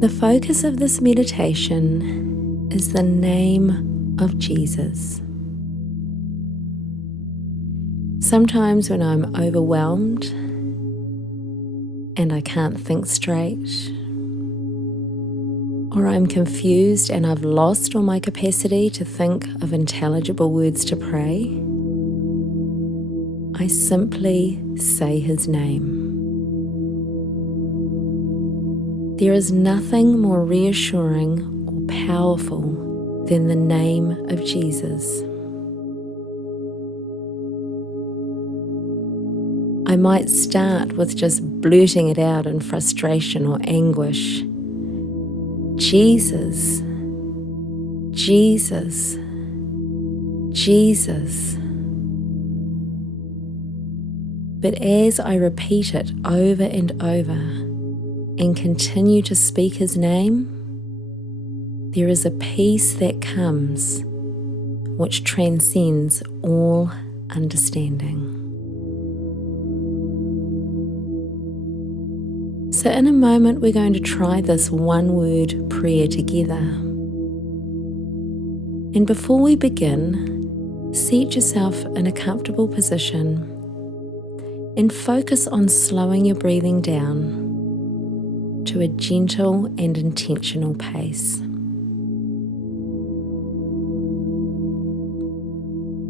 The focus of this meditation is the name of Jesus. Sometimes when I'm overwhelmed and I can't think straight, or I'm confused and I've lost all my capacity to think of intelligible words to pray, I simply say his name. There is nothing more reassuring or powerful than the name of Jesus. I might start with just blurting it out in frustration or anguish. Jesus, Jesus, Jesus. But as I repeat it over and over and continue to speak his name, there is a peace that comes which transcends all understanding. So in a moment we're going to try this one-word prayer together. And before we begin, seat yourself in a comfortable position and focus on slowing your breathing down to a gentle and intentional pace.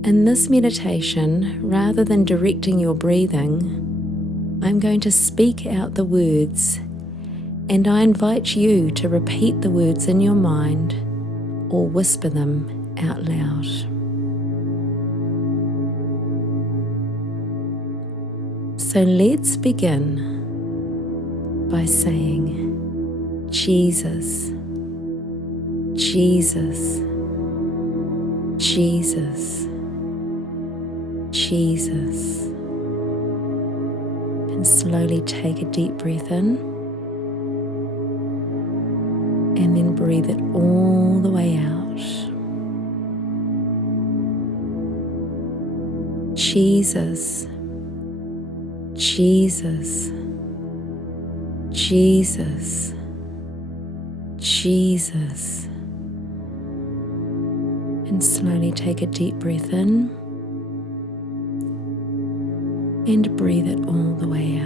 In this meditation, rather than directing your breathing, I'm going to speak out the words, and I invite you to repeat the words in your mind or whisper them out loud. So let's begin by saying, Jesus, Jesus, Jesus, Jesus. And slowly take a deep breath in and then breathe it all the way out. Jesus, Jesus, Jesus, Jesus. And slowly take a deep breath in and breathe it all the way out.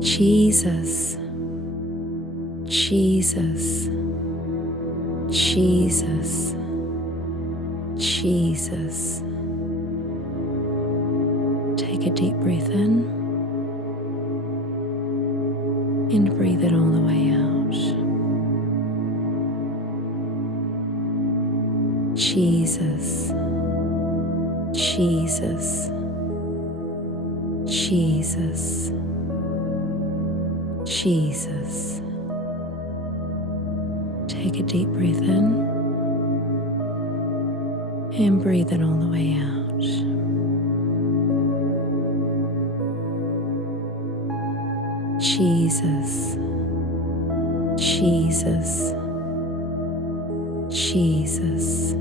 Jesus, Jesus, Jesus, Jesus. Take a deep breath in and breathe it all the way out. Jesus, Jesus, Jesus, Jesus. Take a deep breath in and breathe it all the way out. Jesus, Jesus, Jesus,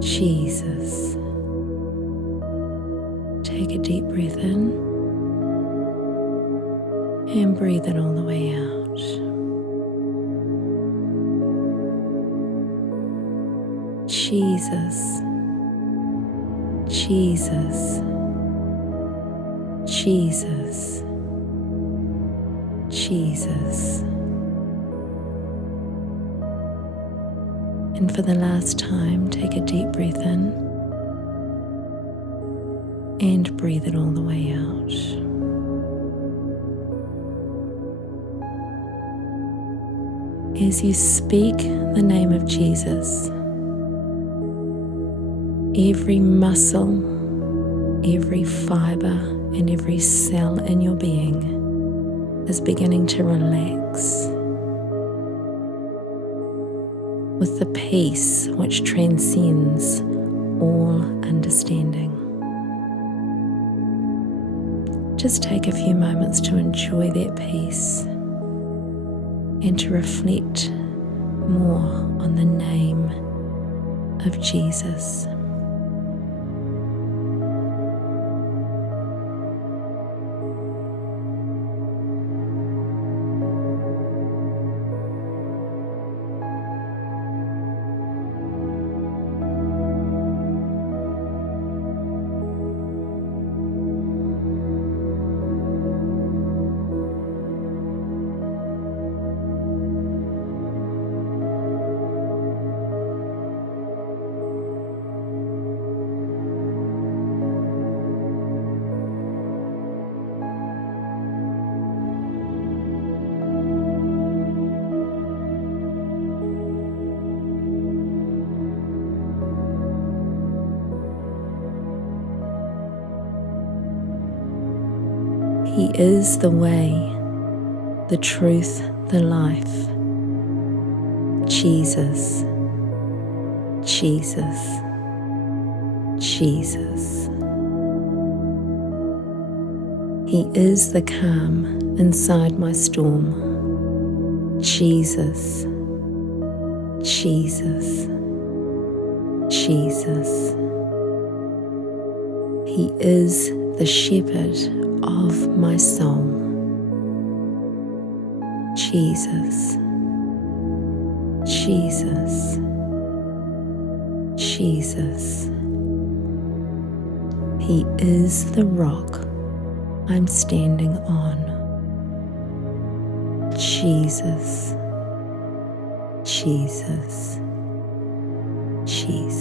Jesus. Take a deep breath in and breathe it all the way out. Jesus, Jesus, Jesus, Jesus. And for the last time, take a deep breath in and breathe it all the way out. As you speak the name of Jesus, every muscle, every fiber, and every cell in your being is beginning to relax with the peace which transcends all understanding. Just take a few moments to enjoy that peace and to reflect more on the name of Jesus. He is the way, the truth, the life. Jesus, Jesus, Jesus. He is the calm inside my storm. Jesus, Jesus, Jesus. He is the shepherd of my soul. Jesus, Jesus, Jesus. He is the rock I'm standing on. Jesus, Jesus, Jesus.